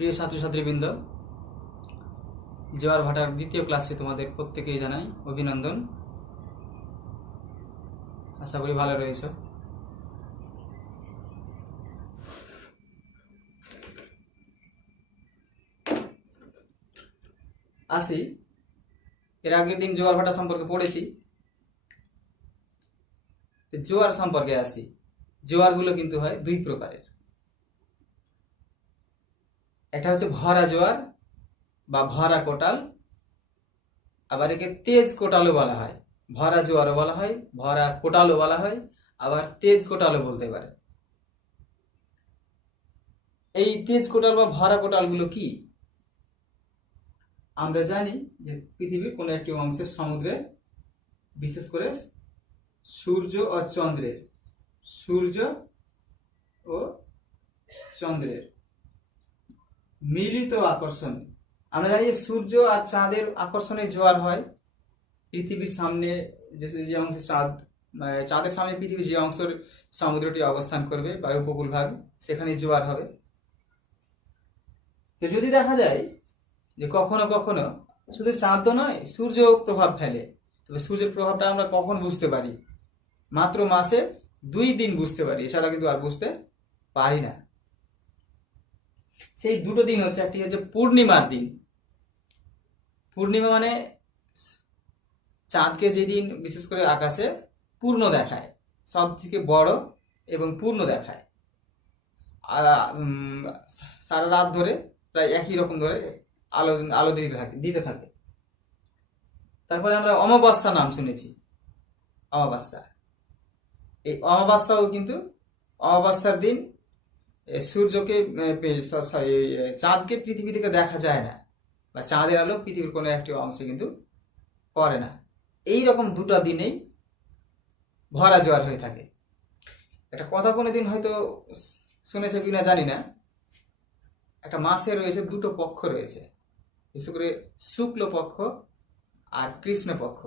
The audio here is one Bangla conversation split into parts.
প্রিয় ছাত্রছাত্রীবৃন্দ, জোয়ার ভাটার দ্বিতীয় ক্লাসে তোমাদের প্রত্যেকেই জানাই অভিনন্দন। আশা করি ভালো রয়েছে। আসি, এর আগের দিন জোয়ার ভাটা সম্পর্কে পড়েছি। জোয়ার সম্পর্কে আসি। জোয়ারগুলো কিন্তু হয় দুই প্রকারের। একটা হচ্ছে ভরা জোয়ার বা ভরা কোটাল, আবার একে তেজ কোটালও বলা হয়। ভরা জোয়ারও বলা হয়, ভরা কোটালও বলা হয়, আবার তেজ কোটালও বলতে পারে। এই তেজ কোটাল বা ভরা কোটালগুলো কি? আমরা জানি যে পৃথিবীর কোনো একটি অংশের সমুদ্রে, বিশেষ করে সূর্য ও চন্দ্রের মিলিত আকর্ষণ। আমরা জানি যে সূর্য আর চাঁদের আকর্ষণে জোয়ার হয়। পৃথিবীর সামনে যে অংশে চাঁদের সামনে পৃথিবীর যে অংশের সমুদ্রটি অবস্থান করবে বা উপকূল ভাগ, সেখানে জোয়ার হবে। তো যদি দেখা যায় যে কখনো কখনো শুধু চাঁদ তো নয়, সূর্য প্রভাব ফেলে, তবে সূর্যের প্রভাবটা আমরা কখন বুঝতে পারি? মাত্র মাসে 2 দিন বুঝতে পারি, এছাড়া কিন্তু আর বুঝতে পারি না। সেই দুটো দিন হচ্ছে, একটি হচ্ছে পূর্ণিমার দিন। পূর্ণিমা মানে চাঁদকে যেদিন বিশেষ করে আকাশে পূর্ণ দেখায়, সব থেকে বড় এবং পূর্ণ দেখায়। সারা রাত ধরে প্রায় একই রকম ধরে আলো দিতে থাকে। তারপরে আমরা অমাবস্যা নাম শুনেছি, অমাবস্যা। এই অমাবস্যাও কিন্তু, অমাবস্যার দিন সূর্যকে চাঁদকে পৃথিবী থেকে দেখা যায় না, বা চাঁদের আলো পৃথিবীর কোনো একটি অংশে কিন্তু পড়ে না। এই রকম দুটো দিনেই ভরা জোয়ার হয়ে থাকে। একটা কথা কোনোদিন হয়তো শুনেছে কিনা জানি না, একটা মাসে রয়েছে দুটো পক্ষ রয়েছে, বিশেষ করে শুক্ল পক্ষ আর কৃষ্ণ পক্ষ।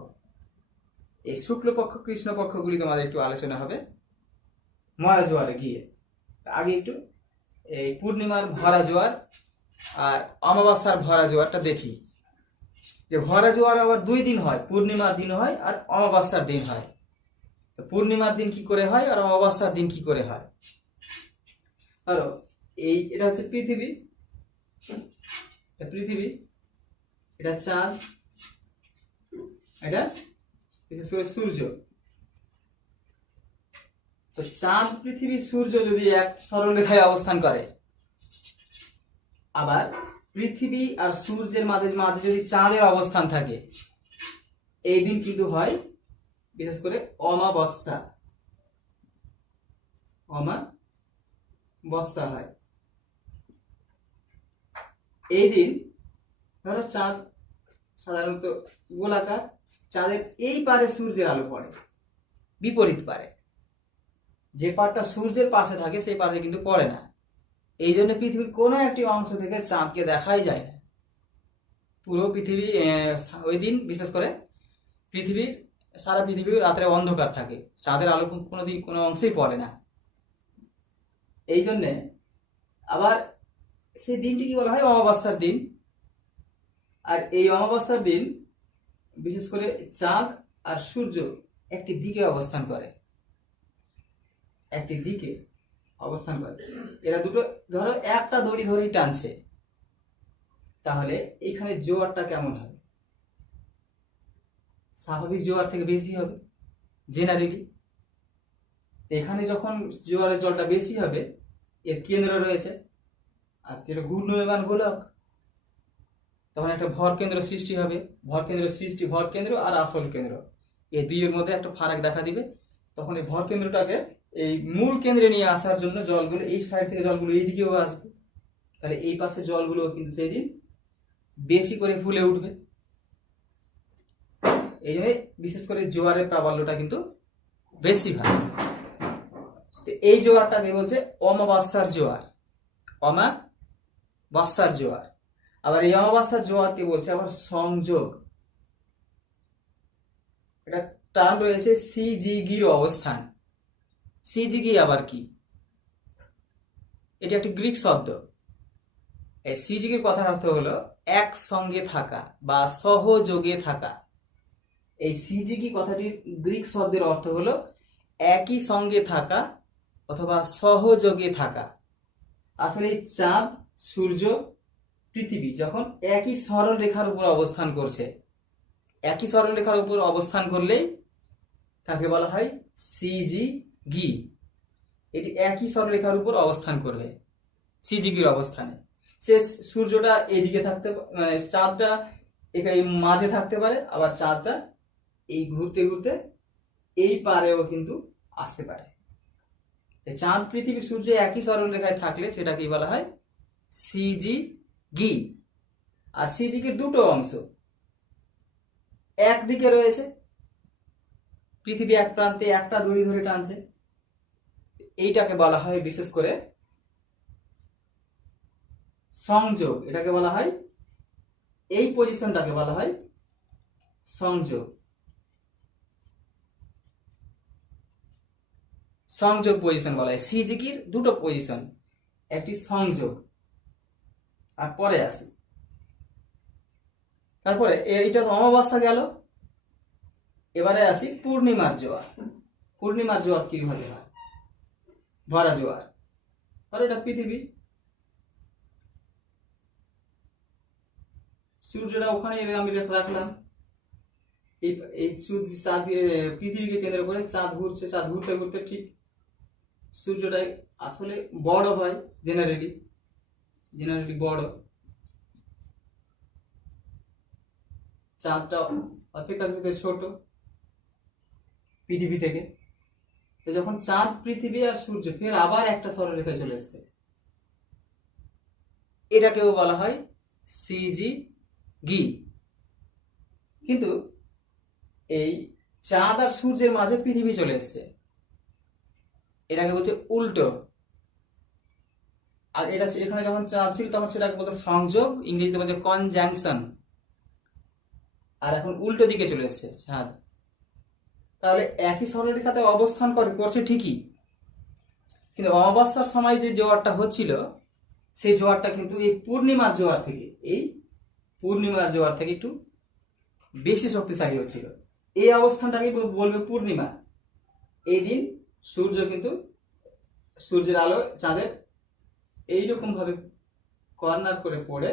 এই শুক্ল পক্ষ কৃষ্ণ পক্ষগুলি তোমাদের একটু আলোচনা হবে ভরা জোয়ারে গিয়ে। আগে একটু এই পূর্ণিমার ভরা জোয়ার আর অমাবস্যার ভরা জোয়ারটা দেখি। যে ভরা জোয়ার আবার 2 দিন হয়, পূর্ণিমার দিন হয় আর অমাবস্যার দিন হয়। তো পূর্ণিমার দিন কি করে হয় আর অমাবস্যার দিন কি করে হয়? ধরো এটা হচ্ছে পৃথিবী, এটা চাঁদ, এটা বিশেষ করে সূর্য। তো চাঁদ, পৃথিবী, সূর্য যদি এক সরলরেখায় অবস্থান করে, আবার পৃথিবী আর সূর্যের মাঝে যদি চাঁদের অবস্থান থাকে, এই দিন কিন্তু হয় বিশেষ করে অমাবস্যা হয়। এই দিন ধরো চাঁদ সাধারণত গোলাকার, চাঁদের এই পারে সূর্যের আলো পড়ে, বিপরীত পারে। যে পারটা সূর্যের পাশে থাকে সেই পারে কিন্তু পড়ে না। এই জন্য পৃথিবীর কোনো একটি অংশ থেকে চাঁদকে দেখাই যায় না। পুরো পৃথিবী ওই দিন বিশেষ করে সারা পৃথিবী রাত্রে অন্ধকার থাকে, চাঁদের আলো কোনো অংশেই পড়ে না। এই জন্যে আবার সেই দিনটি কি বলা হয়? অমাবস্যার দিন। আর এই অমাবস্যার দিন বিশেষ করে চাঁদ আর সূর্য একটি দিকে অবস্থান করে, এরা দুটো ধরো একটা দড়ি ধরেই টানছে, তাহলে এখানে জোয়ারটা কেমন হবে? স্বাভাবিক জোয়ার থেকে বেশি হবে জেনারেলি। এখানে যখন জোয়ারের জলটা বেশি হবে, এর কেন্দ্র রয়েছে, আর যেটা ঘূর্ণয়মান গোলক, তখন একটা ভর কেন্দ্র সৃষ্টি হবে। ভর কেন্দ্র আর আসল কেন্দ্র, এই দুইয়ের মধ্যে একটা ফারাক দেখা দিবে। তখন এই ভর কেন্দ্রটাকে এই মূল কেন্দ্রে নিয়ে আসার জন্য জলগুলো এই সাইড থেকে জলগুলো এই দিকেও আসবে, তাহলে এই পাশে জলগুলো কিন্তু সেই দিন বেশি করে ফুলে উঠবে। এই জন্য বিশেষ করে জোয়ারের প্রাবল্যটা কিন্তু বেশি হয়। এই জোয়ারটাকে বলছে অমাবস্যার জোয়ার। আবার এই অমাবস্যার জোয়ারকে বলছে আবার সংযোগ। এটা টার্ম রয়েছে সিজিগির অবস্থান। সিজিগি আবার কি? এটি একটি গ্রিক শব্দ। এই সিজিগির কথার অর্থ হলো একসঙ্গে থাকা বা সহযোগে থাকা। এই সিজিগি কথাটির গ্রিক শব্দের অর্থ হলো একই সঙ্গে থাকা অথবা সহযোগে থাকা। আসলে চাঁদ, সূর্য, পৃথিবী যখন একই সরল রেখার উপর অবস্থান করছে, একই সরল রেখার উপর অবস্থান করলেই তাকে বলা হয় সিজিগি। এটি একই সরলরেখার উপর অবস্থান করবে সিজিগির অবস্থানে। সে সূর্যটা এদিকে থাকতে, মানে চাঁদটা এখানে মাঝে থাকতে পারে, আবার চাঁদটা এই ঘুরতে ঘুরতে এই পারেও কিন্তু আসতে পারে। চাঁদ, পৃথিবী, সূর্য একই সরলরেখায় থাকলে সেটাকেই বলা হয় সিজিগি। আর সিজিগির দুটো অংশ, একদিকে রয়েছে পৃথিবী এক প্রান্তে একটা দড়ি ধরে টানছে, এইটাকে বলা হয় বিশেষ করে সংযোগ। এটাকে বলা হয়, এই পজিশনটাকে বলা হয় সংযোগ। সংযোগ পজিশন বলা হয়। সিজিগির দুটো পজিশন, একটি সংযোগ। আর পরে আসি, তারপরে এইটা অমাবস্যা গেল, এবারে আসি পূর্ণিমার জোয়ার। পূর্ণিমার জোয়ার কিভাবে হয়? ভরা জোয়ার। আর এটা পৃথিবী, সূর্যটা ওখানে আমি রাখলাম, এই চাঁদ, পৃথিবীকে কেন্দ্র করে চাঁদ ঘুরছে, চাঁদ ঘুরতে ঘুরতে ঠিক সূর্যটাই আসলে বড় হয়, জেনারেলি বড়, চাঁদটা অপেক্ষাকৃত ছোট পৃথিবী থেকে। তো যখন চাঁদ, পৃথিবী আর সূর্য ফের আবার একটা সরলরেখায় চলে এসছে, এটাকেও বলা হয় সিজিগি। কিন্তু এই চাঁদ আর সূর্যের মাঝে পৃথিবী চলে এসছে, এটাকে বলছে উল্টো। আর এটা এখানে যখন চাঁদ ছিল তখন সেটাকে বলতো সংযোগ, ইংরেজিতে বলছে কনজাংশন। আর এখন উল্টো দিকে চলে এসছে চাঁদ, তাহলে একই সরলরেখাতে অবস্থান করছে ঠিকই, কিন্তু অমাবস্যার সময় যে জোয়ারটা হচ্ছিল সেই জোয়ারটা কিন্তু এই পূর্ণিমার জোয়ার থেকে একটু বেশি শক্তিশালী হচ্ছিল। এই অবস্থানটাকে বলবে পূর্ণিমা। এই দিন সূর্য কিন্তু, সূর্যের আলো চাঁদের এইরকম ভাবে কর্নার করে পড়ে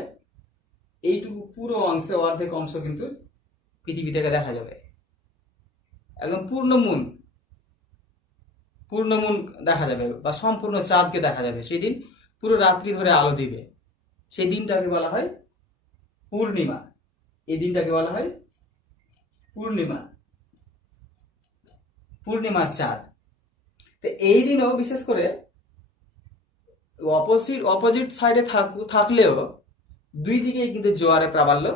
এইটুকু পুরো অংশে অর্ধেক অংশ কিন্তু পৃথিবী থেকে দেখা যাবে, একদম পূর্ণ মুন দেখা যাবে বা সম্পূর্ণ চাঁদকে দেখা যাবে। সেই দিন পুরো রাত্রি ধরে আলো দিবে, সেই দিনটাকে বলা হয় পূর্ণিমা। এই দিনটাকে বলা হয় পূর্ণিমার চাঁদ। তো এই দিনও বিশেষ করে অপোজিট সাইডে থাকলেও দুই দিকেই কিন্তু জোয়ারের প্রাবল্য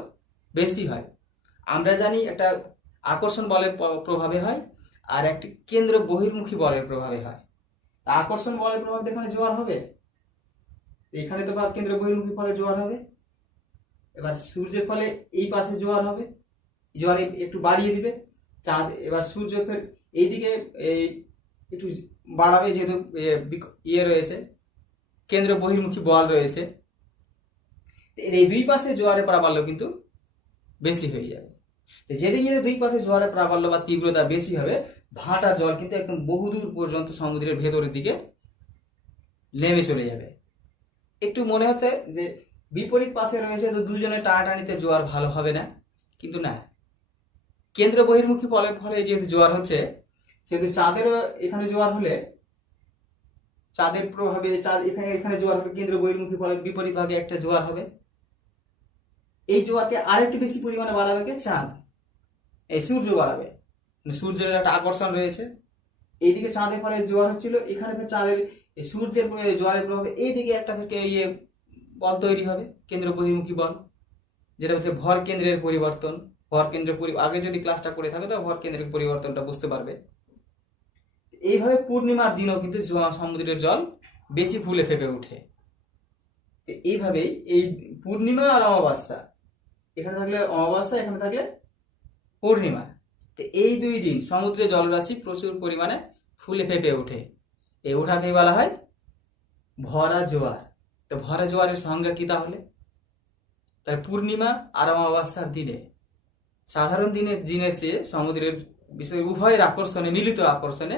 বেশি হয়। আমরা জানি একটা আকর্ষণ বলের প্রভাবে হয়, আর একটি কেন্দ্র বহির্মুখী বলের প্রভাবে হয়। আকর্ষণ বলের প্রভাবে এখানে জোয়ার হবে, এখানে তো কেন্দ্র বহির্মুখী ফলে জোয়ার হবে। এবার সূর্যের ফলে এই পাশে জোয়ার হবে, জোয়ার একটু বাড়িয়ে দিবে চাঁদ। এবার সূর্য ফের এইদিকে একটু বাড়াবে, যেহেতু রয়েছে, কেন্দ্র বহির্মুখী বল রয়েছে, এই দুই পাশে জোয়ারের প্রাবল্য কিন্তু বেশি হয়ে যাবে। যেদিন দুই পাশে জোয়ারের প্রাবল্য বা তীব্রতা বেশি হবে, ভাটা জল কিন্তু একদম বহুদূর পর্যন্ত সমুদ্রের ভেতরের দিকে নেমে চলে যাবে। একটু মনে হচ্ছে যে বিপরীত পাশে রয়েছে তো দুজনে টানাটানিতে জোয়ার ভালো হবে না, কিন্তু না, কেন্দ্র বহির্মুখী বলের ফলে যেহেতু জোয়ার হচ্ছে, সেহেতু চাঁদেরও এখানে জোয়ার হলে চাঁদের প্রভাবে চাঁদ এখানে জোয়ার হবে, কেন্দ্র বহির্মুখী ফলে বিপরীত ভাগে একটা জোয়ার হবে। এই জোয়ারকে আরেকটু বেশি পরিমাণে বাড়াবে কে? চাঁদ। এই সূর্য বাড়াবে, সূর্যের একটা আকর্ষণ রয়েছে, এইদিকে চাঁদের ফলে জোয়ার হচ্ছিল, এখানে চাঁদের সূর্যের জোয়ারের প্রভাবে এইদিকে একটা বল তৈরি হবে, কেন্দ্র বহির্মুখী বল, যেটা হচ্ছে ভর কেন্দ্রের পরিবর্তন। ভর কেন্দ্র আগে যদি ক্লাসটা করে থাকে তো ভর কেন্দ্রের পরিবর্তনটা বুঝতে পারবে। এইভাবে পূর্ণিমার দিনও কিন্তু সমুদ্রের জল বেশি ফুলে ফেপে উঠে। এইভাবেই এই পূর্ণিমা আর অমাবস্যা, এখানে থাকলে অমাবস্যা, এখানে থাকলে পূর্ণিমা, এই দুই দিন সমুদ্রের জলরাশি প্রচুর পরিমাণে ফুলে ফেপে ওঠে। এই ওঠাকেই বলা হয় ভরা জোয়ার। তো ভরা জোয়ারের সংজ্ঞা কি তাহলে? তাহলে পূর্ণিমা আর অমাবস্যার দিনে, সাধারণ দিনের চেয়ে সমুদ্রের বিষয় উভয়ের আকর্ষণে, মিলিত আকর্ষণে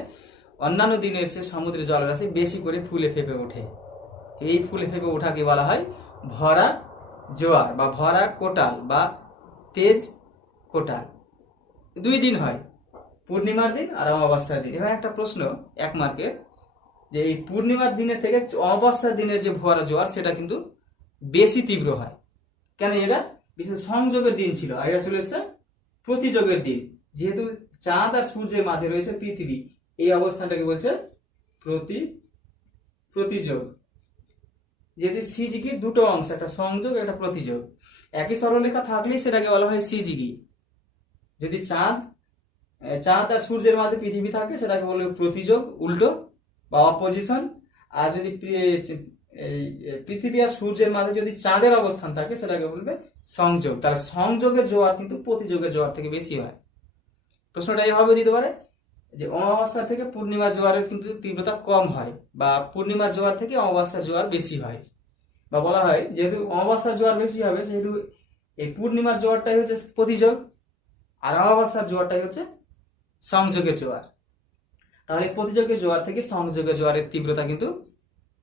অন্যান্য দিনের চেয়ে সমুদ্রের জলরাশি বেশি করে ফুলে ফেপে ওঠে। এই ফুলে ফেপে ওঠাকে বলা হয় ভরা জোয়ার বা ভরা কোটাল বা তেজ কোটাল। 2 দিন হয়, পূর্ণিমার দিন আর অমাবস্যার দিন। এবার একটা প্রশ্ন 1 মার্কের, যে এই পূর্ণিমার দিনের থেকে অমাবস্যার দিনের যে ভরা জোয়ার সেটা কিন্তু বেশি তীব্র হয় কেন? এটা বিশেষ সংযোগের দিন ছিল, আর এটা চলেছে প্রতিযোগের দিন। যেহেতু চাঁদ আর সূর্যের মাঝে রয়েছে পৃথিবী, এই অবস্থানটাকে বলছে প্রতিযোগ। যেহেতু সিজিগির দুটো অংশ, একটা সংযোগ একটা প্রতিযোগ, একই সরলরেখা থাকলেই সেটাকে বলা হয় সিজিগি। যদি চাঁদ আর সূর্যের মাঝে পৃথিবী থাকে সেটাকে বলবে প্রতিযোগ, উল্টো বা অপোজিশন। আর যদি পৃথিবী আর সূর্যের মাঝে যদি চাঁদের অবস্থান থাকে সেটাকে বলবে সংযোগ। তাহলে সংযোগের জোয়ার কিন্তু প্রতিযোগের জোয়ার থেকে বেশি হয়। প্রশ্নটা এইভাবে দিতে পারে যে অমাবস্যা থেকে পূর্ণিমার জোয়ারের কিন্তু তীব্রতা কম হয়, বা পূর্ণিমার জোয়ার থেকে অমাবস্যার জোয়ার বেশি হয়। বা বলা হয় যেহেতু অমাবস্যার জোয়ার বেশি হবে, সেহেতু এই পূর্ণিমার জোয়ারটাই হচ্ছে প্রতিযোগ, আর অমাবস্যার জোয়ারটাই হচ্ছে সংযোগের জোয়ার। তাহলে প্রতিযোগের জোয়ার থেকে সংযোগের জোয়ারের তীব্রতা কিন্তু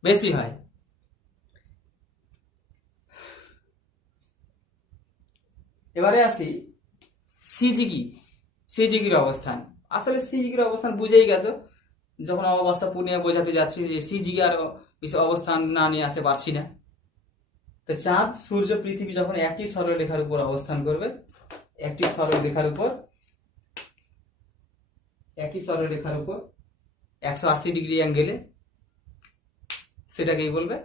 বেশি হয়। এবারে আসি সিজিগির অবস্থান। আসলে সিজিগির অবস্থান বুঝেই গেছো, যখন অমাবস্যা পূর্ণিমা বোঝাতে যাচ্ছি যে সিজিগি আর অবস্থান না নিয়ে আসতে পারছি না। তো চাঁদ, সূর্য, পৃথিবী যখন একই সরলরেখার উপর অবস্থান করবে, একই সরলরেখার উপর 180 ডিগ্রি অ্যাঙ্গেলে, সেটাকেই বলবে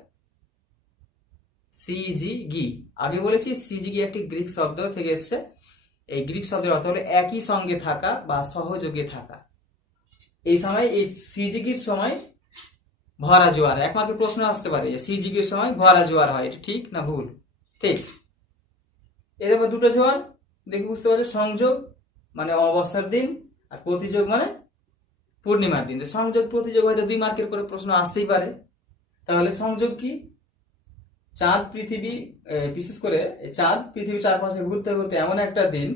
সিজিগি। আগে বলেছি সিজিগি একটি গ্রিক শব্দ থেকে এসছে। এই গ্রিক শব্দের অর্থ হলো একই সঙ্গে থাকা বা সহযোগে থাকা। এই সময়, এই সিজিগির সময় ভরা জোয়ার। একমাত্র প্রশ্ন আসতে পারে যে সিজিগির সময় ভরা জোয়ার হয়, এটা ঠিক না ভুল? ঠিক। এর আবার দুটো জোয়ার দেখে বুঝতে পারে, সংযোগ মানে অমাবস্যার দিন, আর প্রতিযোগ মানে পূর্ণিমার দিন। সংযোগ প্রতিযোগ হয়তো 2 মার্কের করে প্রশ্ন আসতেই পারে। তাহলে সংযোগ কি? চাঁদ পৃথিবী, বিশেষ করে চাঁদ পৃথিবীর চারপাশে ঘুরতে ঘুরতে এমন একটা দিন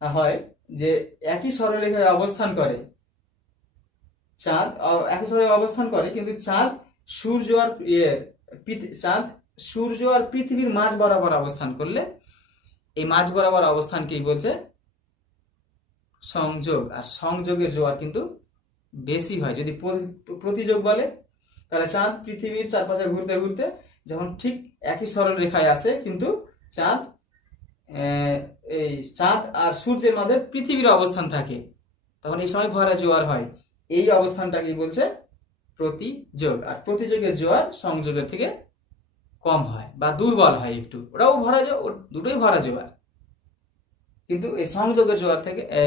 হয় যে একই সরলরেখায় অবস্থান করে। চাঁদ একই সরলরেখায় অবস্থান করে, কিন্তু চাঁদ সূর্য আর পৃথিবীর মাঝ বরাবর অবস্থান করলে, এই মাঝ বরাবর অবস্থানকেই বলছে সংযোগ। আর সংযোগের জোয়ার কিন্তু বেশি হয়। যদি প্রতিযোগ বলে, তাহলে চাঁদ পৃথিবীর চারপাশে ঘুরতে ঘুরতে যখন ঠিক একই সরল রেখায় আসে, কিন্তু চাঁদ আর সূর্যের মাঝে পৃথিবীর অবস্থান থাকে, তখন এই সময় ভরা জোয়ার হয়। এই অবস্থানটাকেই বলছে প্রতিযোগ। আর প্রতিযোগের জোয়ার সংযোগের থেকে কম হয় বা দুর্বল হয় একটু, ওটাও ভরা জোয়ার, দুটোই ভরা জোয়ার, কিন্তু এই সংযোগের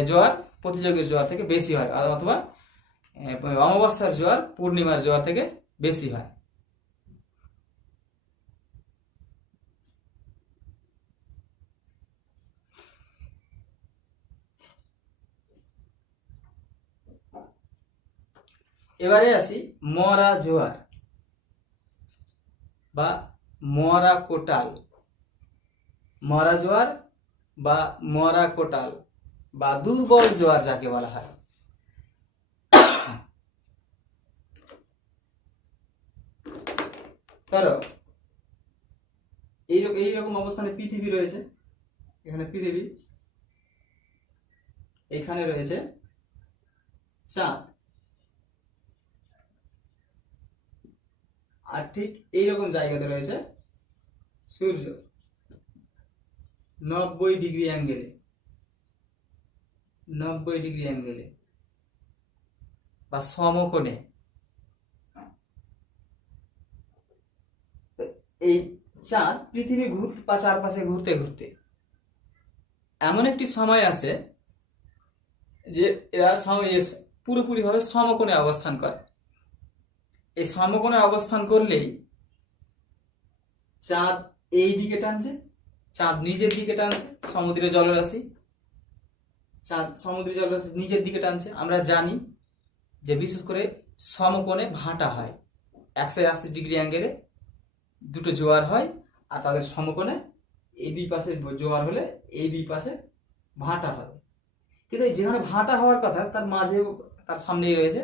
জোয়ার প্রতিযোগের জোয়ার থেকে বেশি হয়, অথবা অমাবস্যার জোয়ার পূর্ণিমার জোয়ার থেকে বেশি হয়। এবারে আসি মরা জোয়ার বা মরা কোটাল। মরা জোয়ার বা মরা কোটাল বা দুর্বল জোয়ার যাকে বলা হয়। ধরো এইরকম অবস্থানে পৃথিবী রয়েছে, এখানে পৃথিবী, এখানে রয়েছে চাঁদ, আর ঠিক এইরকম জায়গাতে রয়েছে সূর্য 90 ডিগ্রি অ্যাঙ্গেলে বা সমকোণে। এই চাঁদ পৃথিবী চারপাশে ঘুরতে ঘুরতে এমন একটি সময় আসে যে এরা পুরোপুরি ভাবে সমকোণে অবস্থান করে। এই সমকোণে অবস্থান করলেই চাঁদ এই দিকে টানছে, চাঁদ নিজের দিকে টানছে, সমুদ্রের জলরাশি নিজের দিকে টানছে। আমরা জানি যে বিশেষ করে সমকোণে ভাঁটা হয় 180 ডিগ্রি অ্যাঙ্গেলে, দুটো জোয়ার হয়, আর তাদের সমকোণে এই দুই পাশে জোয়ার হলে এই দুই পাশে ভাটা হবে। কিন্তু যেখানে ভাটা হওয়ার কথা তার মাঝে, তার সামনেই রয়েছে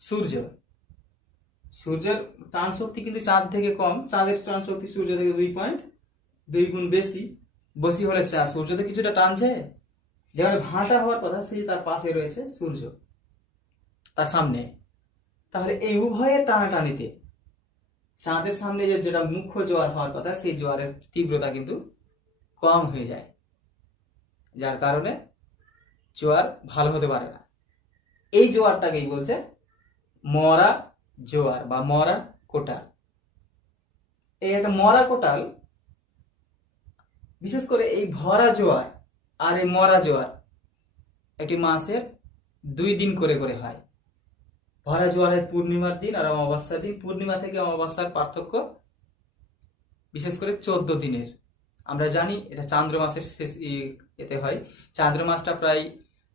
সূর্য। সূর্যের টান শক্তি কিন্তু চাঁদ থেকে কম, চাঁদের টান শক্তি সূর্য থেকে 2.2 গুণ বেশি। বেশি হলে সূর্য তো কিছুটা টানছে, যেখানে ভাটা হওয়ার কথা সেই তার পাশে রয়েছে সূর্য, তার সামনে। তাহলে এই উভয়ের টানাটানিতে চাঁদের সামনে যেটা মুখ্য জোয়ার হওয়ার কথা সেই জোয়ারের তীব্রতা কিন্তু কম হয়ে যায়, যার কারণে জোয়ার ভালো হতে পারে না। এই জোয়ারটাকেই বলছে মরা জোয়ার বা মরা কোটাল। এই একটা মরা কোটাল, বিশেষ করে এই ভরা জোয়ার আর এই মরা জোয়ার একটি মাসের 2 দিন করে করে হয়। ভরা জোয়ারের পূর্ণিমার দিন আর অমাবস্যার দিন। পূর্ণিমা থেকে অমাবস্যার পার্থক্য বিশেষ করে 14 দিনের। আমরা জানি এটা চান্দ্র মাসের শেষ এতে হয়। চান্দ্র মাসটা প্রায়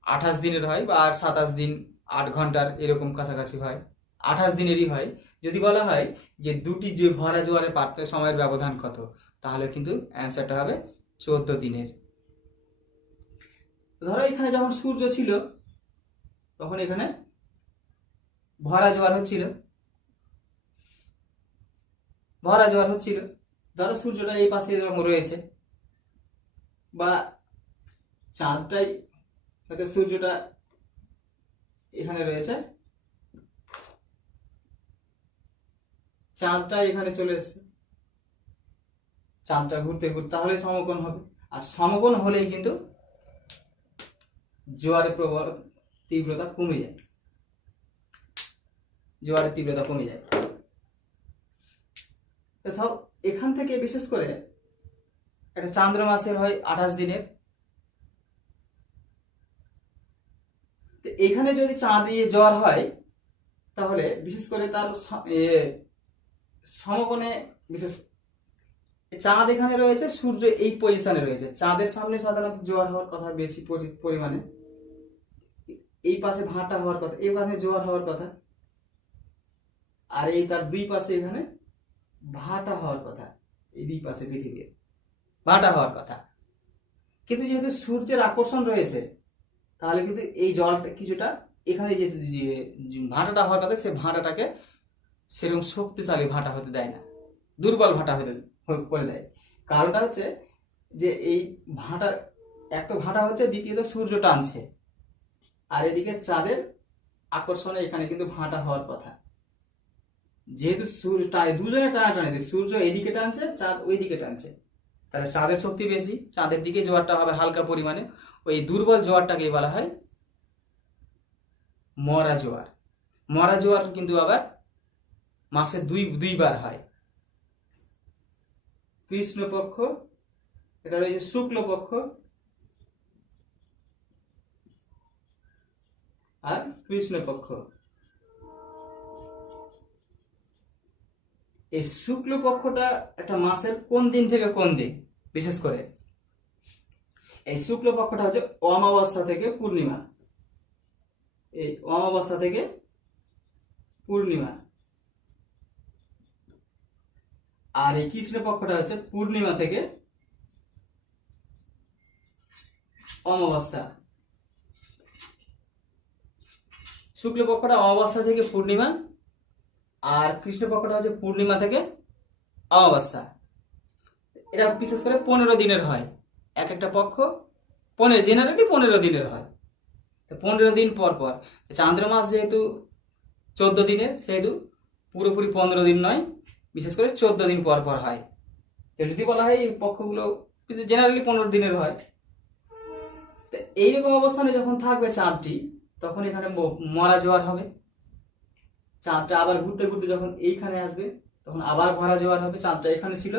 28 দিনের হয়, বা 27 দিন 8 ঘন্টার এরকম কাছাকাছি হয়, 28 দিনেরই হয়। যদি বলা হয় যে দুটি যে ভরা জোয়ারের পার্থক্য সময়ের ব্যবধান কত, তাহলে কিন্তু অ্যান্সারটা হবে 14 দিনের। ধরো এখানে যখন সূর্য ছিল তখন এখানে ভরা জোয়ার হচ্ছিল, ভরা জোয়ার হচ্ছিল। ধরো সূর্যটা এই পাশে এরকম রয়েছে, বা চাঁদটাই হয়তো সূর্যটা এখানে রয়েছে, চাঁদটা এখানে চলে এসছে, চাঁদটা ঘুরতে ঘুরতে তাহলে সমকোণ হবে। আর সমকোণ হলেই কিন্তু জোয়ারের প্রবল তীব্রতা কমে যায়, জোয়ারের তীব্রতা কমে যায়। তাও এখান থেকে বিশেষ করে একটা চান্দ্র মাসের হয় 28 দিনের। এখানে যদি চাঁদ জোয়ার হয় তাহলে বিশেষ করে তার সমকোণে, বিশেষ চাঁদ এখানে রয়েছে, সূর্য এই পজিশনে রয়েছে। চাঁদের সামনে সাধারণত জোয়ার হওয়ার কথা বেশি পরিমাণে, এই পাশে ভাটা হওয়ার কথা, এই পাশে জোয়ার হওয়ার কথা, আর এই তার দুই পাশে এখানে ভাটা হওয়ার কথা। এই দুই পাশে পৃথিবীর ভাটা হওয়ার কথা। কিন্তু যেহেতু সূর্যের আকর্ষণ রয়েছে, তাহলে কিন্তু এই জলটা কিছুটা এখানে যে ভাটাটা হওয়ার কথা, সে ভাটাটাকে সেরকম শক্তিশালী ভাটা হতে দেয় না, দুর্বল ভাটা হতে করে দেয়। কারণটা হচ্ছে যে এই ভাটা, এক তো ভাটা হচ্ছে, দ্বিতীয়ত সূর্য টানছে, আর এদিকে চাঁদের আকর্ষণে এখানে কিন্তু ভাটা হওয়ার কথা। যেহেতু দুজনে টানাটানি, সূর্য এদিকে টানছে, চাঁদ ওই দিকে টানছে, তাহলে চাঁদের শক্তি বেশি, চাঁদের দিকে জোয়ারটা হবে হালকা পরিমাণে। ওই দুর্বল জোয়ারটাকে বলা হয় মরা জোয়ার। মরা জোয়ার কিন্তু আবার মাসে দুইবার হয়। কৃষ্ণপক্ষ, এটা রয়েছে শুক্লপক্ষ আর কৃষ্ণপক্ষ। এই শুক্লপক্ষটা একটা মাসের কোন দিন থেকে কোন দিন, বিশেষ করে এই শুক্লপক্ষটা হচ্ছে অমাবস্যা থেকে পূর্ণিমা, এই অমাবস্যা থেকে পূর্ণিমা। আর এই কৃষ্ণপক্ষটা হচ্ছে পূর্ণিমা থেকে অমাবস্যা। শুক্লপক্ষটা অমাবস্যা থেকে পূর্ণিমা, আর কৃষ্ণপক্ষটা হচ্ছে পূর্ণিমা থেকে অমাবস্যা। এটা বিশেষ করে 15 দিনের হয়, এক একটা পক্ষ 15 দিনের হয়। 15 দিন পর পর, চান্দ্র মাস যেহেতু 14 দিনের, সেহেতু পুরোপুরি 15 দিন নয়, বিশেষ করে 14 দিন পর পর হয়। তো যদি বলা হয় এই পক্ষগুলো জেনারেলি 15 দিনের হয়। তো এইরকম অবস্থানে যখন থাকবে চাঁদটি, তখন এখানে মরা জোয়ার হবে। চাঁদটা আবার ঘুরতে ঘুরতে যখন এইখানে আসবে, তখন আবার ভরা জোয়ার হবে। চাঁদটা এখানে ছিল,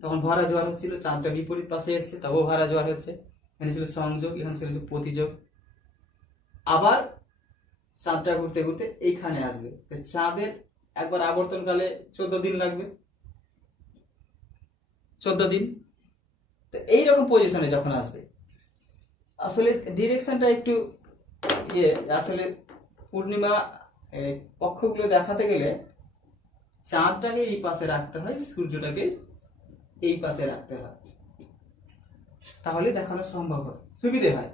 তখন ভরা জোয়ার হচ্ছিল, চাঁদটা বিপরীত পাশে এসছে, তবেও ভরা জোয়ার হচ্ছে। এখানে ছিল সংযোগ, এখানে ছিল প্রতিযোগ। আবার চাঁদটা ঘুরতে ঘুরতে এইখানে আসবে। চাঁদের একবার আবর্তনকালে 14 দিন লাগবে, 14 দিন। তো এইরকম পজিশনে যখন আসবে, আসলে ডিরেকশনটা একটু আসলে পূর্ণিমা পক্ষগুলো দেখাতে গেলে চাঁদটাকে এই পাশে রাখতে হয়, সূর্যটাকে এই পাশে রাখতে হয়, তাহলে দেখানো সম্ভব হয়, সুবিধে হয়।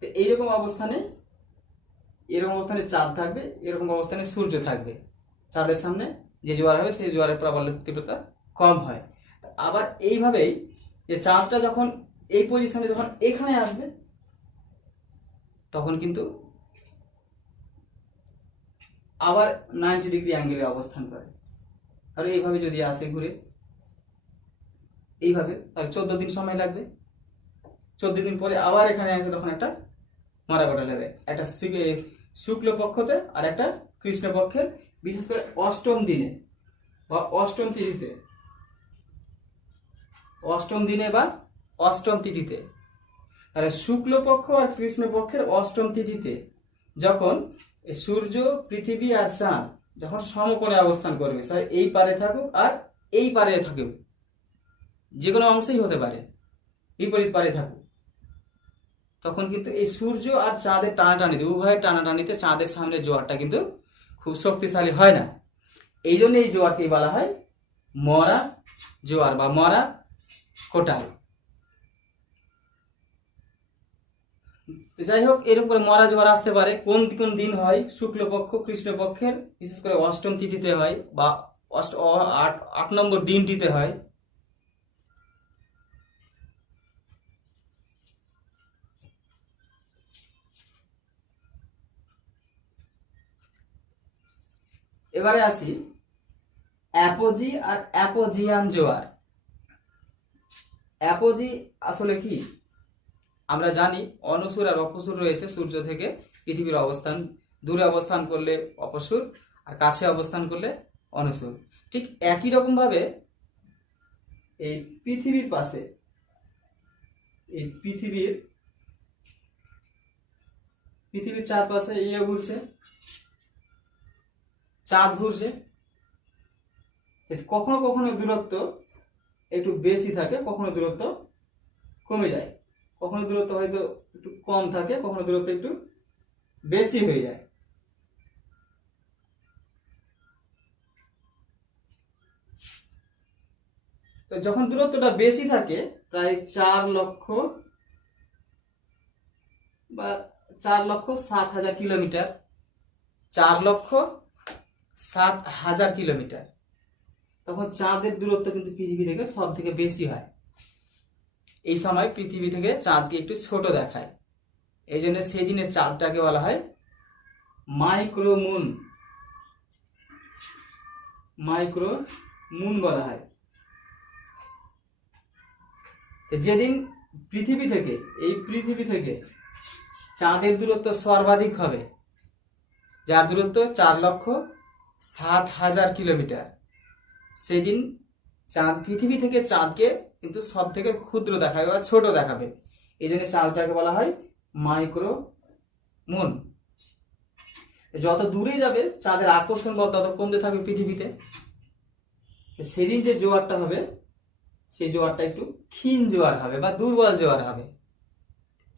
তো এরকম অবস্থানে চাঁদ থাকবে, এরকম অবস্থানে সূর্য থাকবে। চাঁদের সামনে যে জোয়ার হবে সেই জোয়ারের প্রবল তীব্রতা কম হয়। আবার এইভাবেই যে চাঁদটা যখন এই পজিশনে যখন এখানে আসবে তখন কিন্তু আবার 90 ডিগ্রি অ্যাঙ্গেলে অবস্থান করে। আর এইভাবে যদি আসে ঘুরে এইভাবে, তাহলে 14 দিন সময় লাগবে। 14 দিন পরে আবার এখানে আসে, তখন একটা মারা গোটা লাগবে, একটা শুক্ল পক্ষতে আর একটা কৃষ্ণ পক্ষের, বিশেষ করে অষ্টম দিনে বা অষ্টম তিথিতে, তাহলে শুক্লপক্ষ আর কৃষ্ণপক্ষের অষ্টম তিথিতে যখন সূর্য, পৃথিবী আর চাঁদ যখন সমকোণে অবস্থান করবে, এই পারে থাকুক আর এই পারে থাকুক, যে কোনো অংশেই হতে পারে, বিপরীত পারে থাকুক, তখন কিন্তু এই সূর্য আর চাঁদের টানাটানিতে, উভয়ের টানাটানিতে চাঁদের সামনে জোয়ারটা কিন্তু খুব শক্তিশালী হয় না। এই জন্য এই জোয়ারকেই বলা হয় মরা জোয়ার বা মরা কোটাল। যাই হোক, এরকম করে মরা জোয়ার আসতে পারে। কোন কোন দিন হয়? শুক্লপক্ষ, কৃষ্ণপক্ষের বিশেষ করে অষ্টম তিথিতে হয় বা 8 নম্বর দিনটিতে হয়। এবারে আসি অ্যাপোজি আর অ্যাপোজিয়ান জোয়ার। অ্যাপোজি আসলে কি? আমরা জানি অনুসুর আর অপসুর রয়েছে। সূর্য থেকে পৃথিবীর অবস্থান, দূরে অবস্থান করলে অপসুর আর কাছে অবস্থান করলে অনুসুর। ঠিক একই রকম ভাবে এই পৃথিবীর পাশে, এই পৃথিবীর চারপাশে ইয়ে ঘুরছে, চাঁদ ঘুরছে। কখনো কখনো দূরত্ব একটু বেশি থাকে, কখনো দূরত্ব কমে যায়, কখনো দূরত্ব হয়তো একটু কম থাকে, কখনো দূরত্ব একটু বেশি হয়ে যায়। তো যখন দূরত্বটা বেশি থাকে, প্রায় 4 লক্ষ বা 4,07,000 কিলোমিটার, 4,07,000 কিলোমিটার, তখন চাঁদের দূরত্ব কিন্তু পৃথিবী থেকে সব থেকে বেশি হয়। এই সময় পৃথিবী থেকে চাঁদকে একটু ছোট দেখায়। এই জন্য সেই দিনের চাঁদটাকে বলা হয় মাইক্রোমুন বলা হয়। যেদিন পৃথিবী থেকে চাঁদের দূরত্ব সর্বাধিক হবে, যার দূরত্ব 4,07,000 কিলোমিটার, সেদিন চাঁদ, পৃথিবী থেকে চাঁদকে কিন্তু সব থেকে ক্ষুদ্র দেখাবে বা ছোট দেখাবে। এই জন্য চাঁদটাকে বলা হয় মাইক্রোমুন। যত দূরে যাবে চাঁদের আকর্ষণ বল তত কমতে থাকবে পৃথিবীতে। সেদিন যে জোয়ারটা হবে, সেই জোয়ারটা একটু ক্ষীণ জোয়ার হবে বা দুর্বল জোয়ার হবে।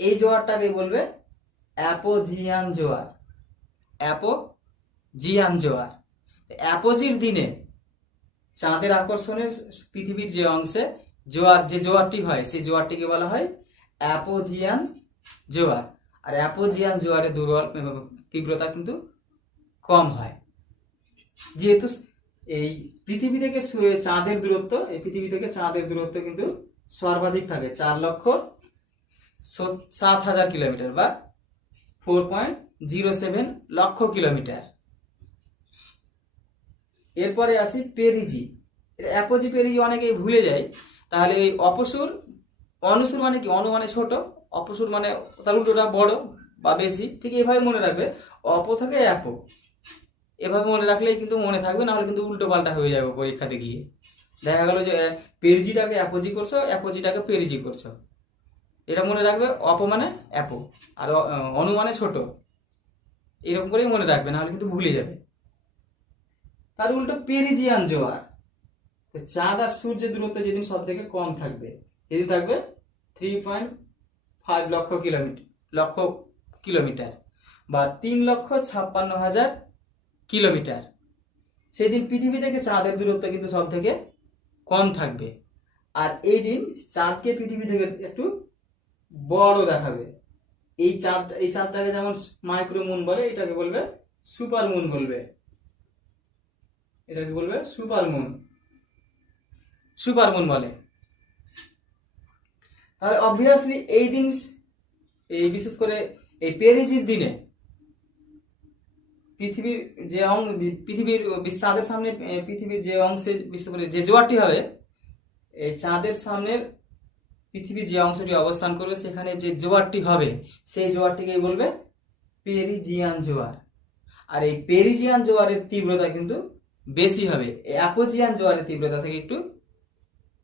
এই জোয়ারটাকে বলবে অ্যাপোজিয়ান জোয়ার। অ্যাপোজির দিনে চাঁদের আকর্ষণে পৃথিবীর যে অংশে জোয়ারটি হয়, সেই জোয়ারটিকে বলা হয় অ্যাপোজিয়ান জোয়ার। আর অ্যাপোজিয়ান জোয়ারের তীব্রতা কিন্তু কম হয়, যেহেতু এই পৃথিবী থেকে চাঁদের দূরত্ব কিন্তু সর্বাধিক থাকে 4,07,000 কিলোমিটার বা 4.07 লক্ষ কিলোমিটার। এরপরে আসি পেরিজি। অ্যাপোজি পেরিজি অনেকেই ভুলে যায়। তাহলে এই অনুসুর মানে কি? অনু মানে ছোট, অপসুর মানে তার উল্টোটা বড় বা বেশি। ঠিক এইভাবে মনে রাখবে, অপ থেকে অ্যাপো, এভাবে মনে রাখলেই কিন্তু মনে থাকবে, না হলে কিন্তু উল্টো পাল্টা হয়ে যাবে পরীক্ষাতে গিয়ে। দেখা গেল যে পেরিজিটাকে অ্যাপোজি করছো, অ্যাপোজিটাকে পেরিজি করছো। এটা মনে রাখবে, অপ মানে অ্যাপো আর অনু মানে ছোট, এরকম করেই মনে রাখবে, না হলে কিন্তু ভুলে যাবে। তার উল্টো পেরিজিয়ান জোয়ার, চাঁদ আর সূর্যের দূরত্ব যেদিন সব থেকে কম থাকবে, যেদিন থাকবে 3.5 লক্ষ কিলোমিটার বা 3,56,000 কিলোমিটার, সেই দিন পৃথিবী থেকে চাঁদের দূরত্ব কিন্তু সব থেকে কম থাকবে। আর এই দিন চাঁদকে পৃথিবী থেকে একটু বড় দেখাবে। এই চাঁদটাকে যেমন মাইক্রো মুন বলে, এটাকে বলবে সুপার মুন বলবে। এটাকে বলবে সুপার মুন বলে। তাহলে অবভিয়াসলি এই দিন, এই বিশেষ করে এই পেরিজির দিনে পৃথিবীর চাঁদের সামনে পৃথিবীর যে অংশে বিশেষ করে যে জোয়ারটি হবে, এই চাঁদের সামনের পৃথিবীর যে অংশটি অবস্থান করবে সেখানে যে জোয়ারটি হবে সেই জোয়ারটিকেই বলবে পেরিজিয়ান জোয়ার। আর এই পেরিজিয়ান জোয়ারের তীব্রতা কিন্তু বেশি হবে, অ্যাপোজিয়ান জোয়ারের তীব্রতা থেকে একটু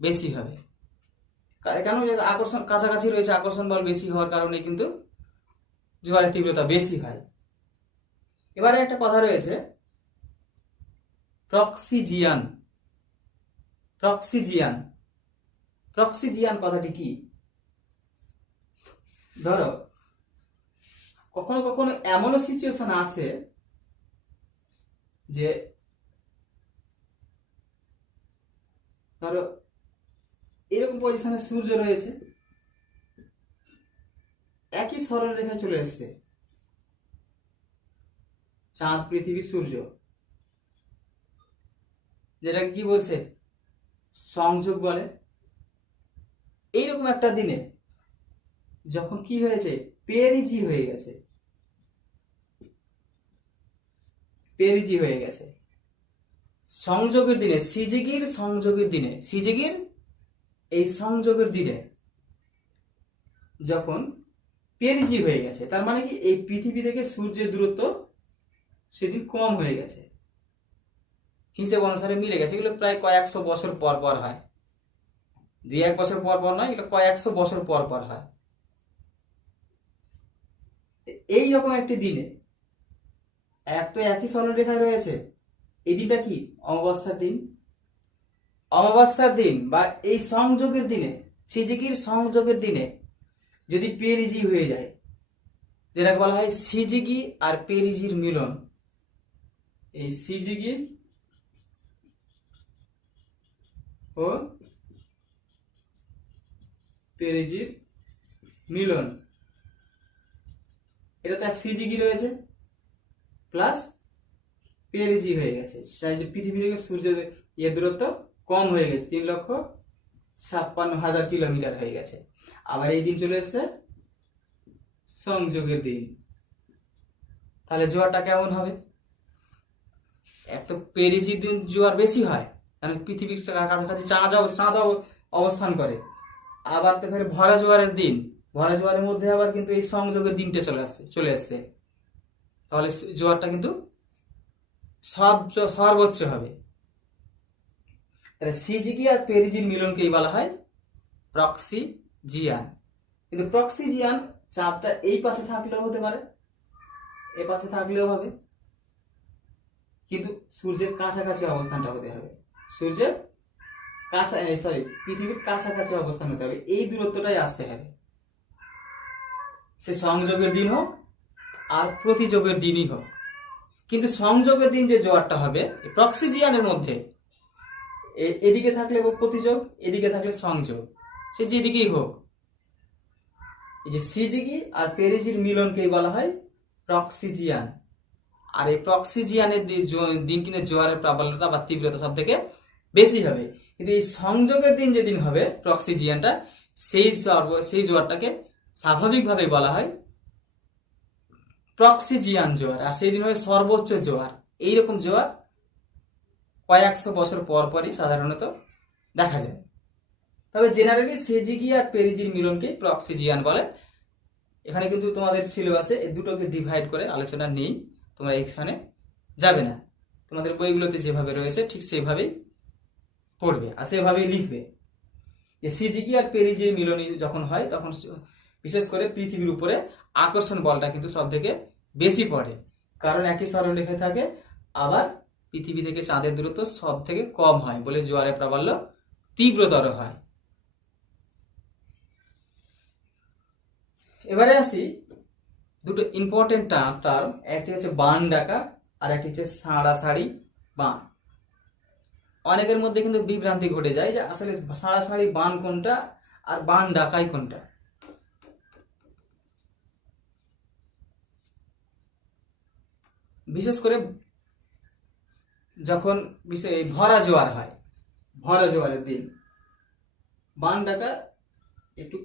বেশি হবে। কেন? আকর্ষণ কাছাকাছি রয়েছে, আকর্ষণ বল বেশি হওয়ার কারণে কিন্তু জোয়ারের তীব্রতা বেশি হয়। এবারে একটা কথা রয়েছে প্রক্সিজিয়ান কথাটি কি? ধরো কখনো কখনো এমনও সিচুয়েশন আসে যে ধরো এরকম পজিশনে সূর্য রয়েছে, একই সরলরেখায় চলে এসছে চাঁদ, পৃথিবী, সূর্য, যেটাকে কি বলছে? সংযোগ বলে। এইরকম একটা দিনে যখন কি হয়েছে, পেরিজি হয়ে গেছে সংযোগের দিনে, সিজিগির এই সংযোগের দিনে যখন পেরিজি হয়ে গেছে, তার মানে কি এই পৃথিবী থেকে সূর্যের দূরত্ব সেদিন কম হয়ে গেছে, হিসেব অনুসারে মিলে গেছে। এগুলো প্রায় কয়েকশো বছর পর পর হয়, 2-1 বছর পর পর নয়, এগুলো কয়েকশো বছর পর পর হয়। এইরকম একটি দিনে একই সরলরেখায় রয়েছে, এই দিনটা কি? অমাবস্যার দিন বা এই সংযোগের দিনে, সিজিগির সংযোগের দিনে যদি পেরিজি হয়ে যায়, যেটাকে বলা হয় সিজিগি আর পেরিজির মিলন, এই সিজিগি ও পেরিজির মিলন, এটা তো এক সিজিগি রয়েছে প্লাস পেরিজি হয়ে গেছে, সেই যে পৃথিবী থেকে সূর্যের দূরত্ব কম হয়ে গেছে, 3,56,000 কিলোমিটার হয়ে গেছে। আবার এই দিন চলে এসছে সংযোগের দিন। তাহলে জোয়ারটা কেমন হবে? এক তো পেরিজির দিন জোয়ার বেশি হয়, কারণ পৃথিবীর কাছাকাছি চাঁদ অবস্থান করে। আবার তো ফের ভরা জোয়ারের মধ্যে আবার কিন্তু এই সংযোগের দিনটা চলে আসছে। তাহলে জোয়ারটা কিন্তু সর্বোচ্চ হবে। তাহলে সিজিগি আর পেরিজির মিলনকেই বলা হয় প্রক্সিজিয়ান। কিন্তু প্রক্সিজিয়ান চাঁদটা এই পাশে থাকলেও হতে পারে, এ পাশে থাকলেও হবে, কিন্তু সূর্যের কাছাকাছি অবস্থানটা হতে হবে, পৃথিবীর কাছাকাছি অবস্থান হতে হবে, এই দূরত্বটাই আসতে হবে। সে সংযোগের দিন হোক আর প্রতিযোগের দিনই হোক, কিন্তু সংযোগের দিন যে জোয়ারটা হবে প্রক্সিজিয়ানের মধ্যে, এদিকে থাকলে প্রতিযোগ, এদিকে থাকলে সংযোগ, সে যেদিকেই হোক, এই যে সিজিগি আর পেরিজির মিলনকেই বলা হয় প্রক্সিজিয়ান। আর এই প্রক্সিজিয়ানের দিন কিন্তু জোয়ারের প্রাবল্যতা বা তীব্রতা সব থেকে বেশি হবে। কিন্তু এই সংযোগের দিন যেদিন হবে প্রক্সিজিয়ানটা, সেই জোয়ারটাকে স্বাভাবিকভাবে বলা হয় প্রক্সিজিয়ান জোয়ার। আর সেই দিন হবে সর্বোচ্চ জোয়ার। এইরকম জোয়ার কয়েকশো বছর পর পরই সাধারণত দেখা যায়। তবে জেনারেলি সিজিগি আর পেরিজির মিলনকে প্রক্সিজিয়ান বলে। এখানে কিন্তু তোমাদের সিলেবাসে এই দুটোকে ডিভাইড করে আলোচনা নেই, তোমরা এখানে যাবে না, তোমাদের বইগুলোতে যেভাবে রয়েছে ঠিক সেভাবেই পড়বে আর সেভাবেই লিখবে। যে সিজিগি আর পেরিজির মিলনই যখন হয় তখন বিশেষ করে পৃথিবীর উপরে আকর্ষণ বলটা কিন্তু সব থেকে বেশি পড়ে, কারণ একই সরলরেখায় থাকে, আবার পৃথিবী থেকে চাঁদের দূরত্ব সব থেকে কম হয় বলে জোয়ারের প্রাবল্য তীব্রতর হয়। এবারে আসি দুটো ইম্পর্টেন্ট টার্ম, একটি হচ্ছে বান ডাকা আর একটি হচ্ছে সাড়াসাড়ি বান। অনেকের মধ্যে কিন্তু বিভ্রান্তি ঘটে যায় যে আসলে সাড়াসাড়ি বান কোনটা আর বান ডাকাই কোনটা। বিশেষ করে যখন এই ভরা জোয়ার হয়, ভরা জোয়ারের দিন বান ডাকা একটু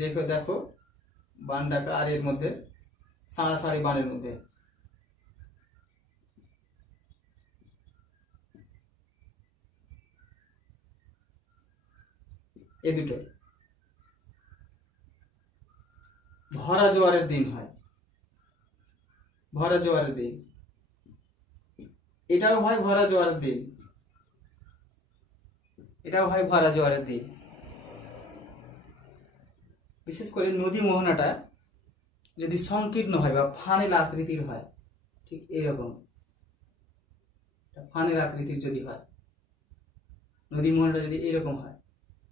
দেখো দেখো বান ডাকা আর এর মধ্যে সাড়াসাড়ি বানের মধ্যে এ দুটো ভরা জোয়ারের দিন হয়, ভরা জোয়ারের দিন। এটাও হয় ভরা জোয়ারের দিন, এটাও হয় ভরা জোয়ারের দিন। বিশেষ করে নদী মোহনাটা যদি সংকীর্ণ হয় বা ফানেল আকৃতির হয়, ঠিক এরকম ফানেল আকৃতির যদি হয়, নদী মোহনাটা যদি এরকম হয়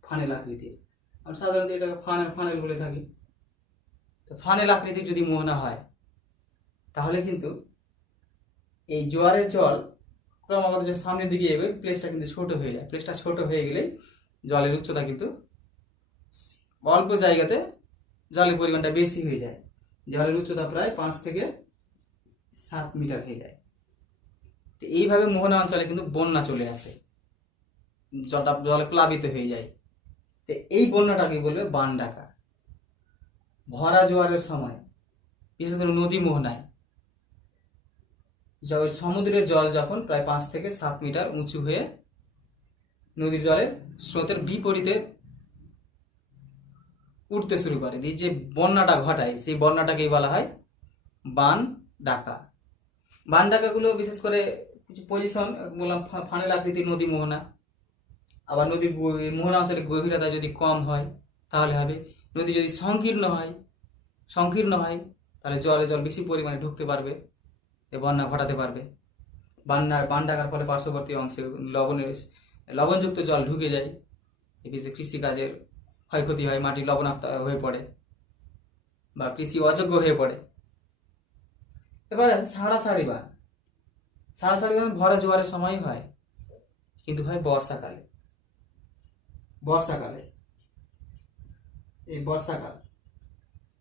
ফানেল আকৃতির, আমরা সাধারণত এটাকে ফানেল ফানেল বলে থাকি। তো ফানেল আকৃতির যদি মোহনা হয় তাহলে কিন্তু এই জোয়ারের জল ক্রমাগত যে সামনের দিকে এগোয়, প্লেসটা কিন্তু ছোট হয়ে যায়। প্লেসটা ছোট হয়ে গেলে জলের উচ্চতা কিন্তু অল্প জায়গাতে জলের পরিমাণটা বেশি হয়ে যায়। জলের উচ্চতা প্রায় 5 থেকে 7 মিটার হয়ে যায়। তো এইভাবে মোহনা অঞ্চলে কিন্তু বন্যা চলে আসে, জলটা জলে প্লাবিত হয়ে যায়। তো এই বন্যাটাকে বলবে বান ডাকা। ভরা জোয়ারের সময় বিশেষ করে নদী মোহনায় সমুদ্রের জল যখন প্রায় 5 থেকে 7 মিটার উঁচু হয়ে নদীর জলের স্রোতের বিপরীতে উঠতে শুরু করে, যে বন্যাটা ঘটায় সেই বন্যাটাকেই বলা হয় বান ডাকা। বান ডাকাগুলো বিশেষ করে কিছু পজিশন বললাম, ফানেল আকৃতির নদী মোহনা। আবার নদীর মোহনা অঞ্চলের গভীরতা যদি কম হয় তাহলে হবে। নদী যদি সংকীর্ণ হয় তাহলে জল বেশি পরিমাণে ঢুকতে পারবে, বন্যা ঘটাতে পারবে। বান ডাকার ফলে পার্শ্ববর্তী অংশে লবণযুক্ত জল ঢুকে যায়, কৃষিকাজের ক্ষয়ক্ষতি হয়, মাটি লবণাক্ত হয়ে পড়ে বা কৃষি অযোগ্য হয়ে পড়ে। এবার সাড়াসাড়ি বান। সাড়াসাড়ি বান ভরা জোয়ারের সময় হয়, কিন্তু হয় বর্ষাকালে। এই বর্ষাকাল